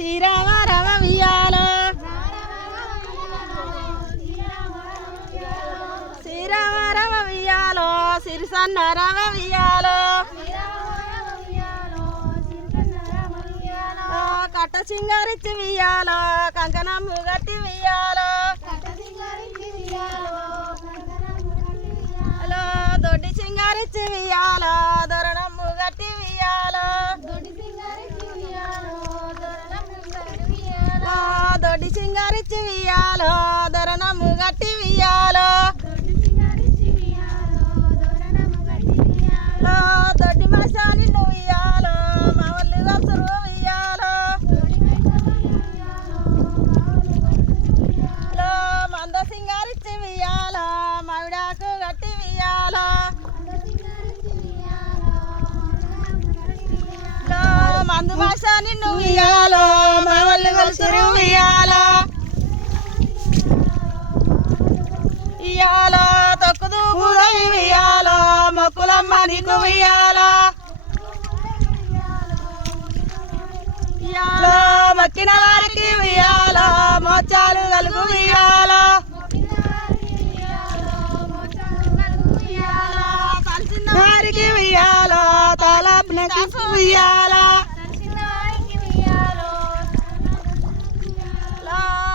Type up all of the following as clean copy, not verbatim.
శ్రీరామ రమ వియాలో శ్రీరామ రమ వియాలో సిరిసన్న రమ వియాలో కట్ట సింగారిచ్చి వియాలో కంకణము గట్టి వియాలో హలో దొడ్డి సింగారిచ్చి వియాలో దొరణము గట్టి వియాలో దొడ్డి సింగారిచ్చి వియాలో దొరణము గట్టి వియాలో దొడ్డి మసాలి వియాలో మా వాళ్ళు కసురు వియాలో మంద సింగారిచ్చి వియాలో మావిడాకు గట్టి వియాలో మందు భాష నిన్ను వియాలో మా వాళ్ళు కలుసురు వియాలో ఇయాలో తొక్కుదు పూదవి వియాలో మొక్కులమ్మ నిన్ను వియాలో ఇయాలో మొక్కిన వారికి వియాలో మోచాలు కలుగు వియాలో కలిసిన వారికి వియాలో తలపునకి వియాలో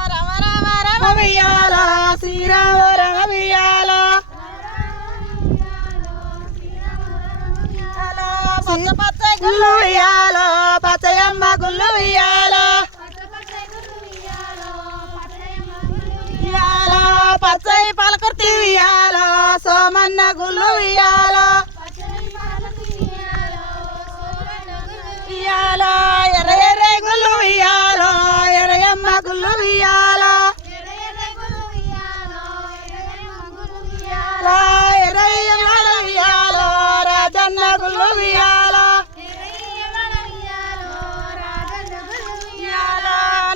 రమ రమ రమ వియాలో శ్రీరామ రమ వియాలో పచ్చ పచ్చ గుళ్ళు వియాలో పచ్చయమ్మ గుళ్ళు వియాలో పచ్చయి పలకర్తి వియాలో సోమన్న గుళ్ళు వియాలో వియాలో ఎర్ర ఎర్ర గుళ్ళు వియాలో ఎర్రయమ్మ గుళ్ళు వియాలో ఎర్రయ్యమ్మ వియాలో రాజన్న గుళ్ళు వియాలో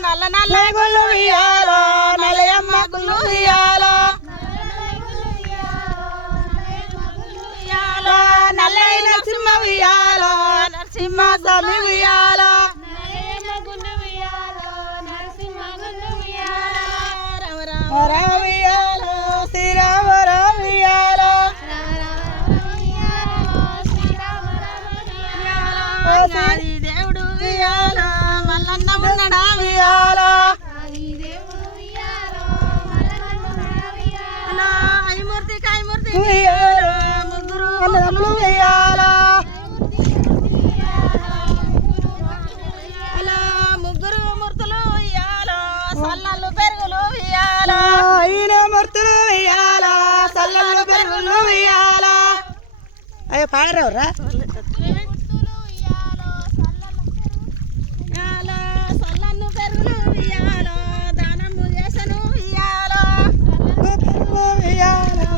నల్ల నల్ల గుళ్ళు వియాలో నల్లయమ్మ గుళ్ళు వియాలో నల్లయ్య నరసింహ వియాలో నరసింహ స్వామి వియాలో రామ వియాలో శ్రీరామ రామ వియాలో దేవుడు వియాలో మల్లన్న ఉన్నడా వియాలో ఐమూర్తి కాయమూర్తి వియాలో ముగ్గురు అన్నదమ్ములు వియాలో ముగ్గురు మూర్తులు వియాలో సల్లలు పెరుగులు వియాలో ఈయన మూర్తులు వియాలో సల్లలు పెరుగులు వియాలో అయ్యో పాడరావురా సల్లను పెరుగులు వియాలో దానము చేసను వియాలో వియాలో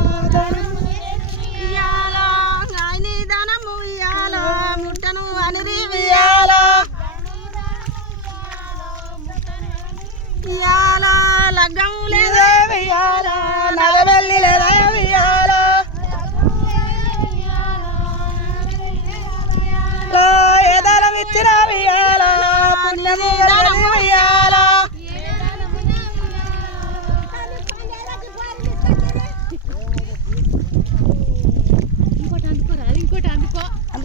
ఆయని దానము వియాలో ముట్టను అనిరి వియాలో వియాలో లగ్గము లేదా వియాలో నగవెల్లి లేదా వియాలో ఏదైనా ఇచ్చిన వియాలో పుణ్యము వియాలో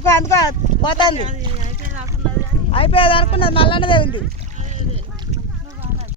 అందుకో పోతుంది అయిపోయేది అనుకున్నది మళ్ళన్నదే ఉంది.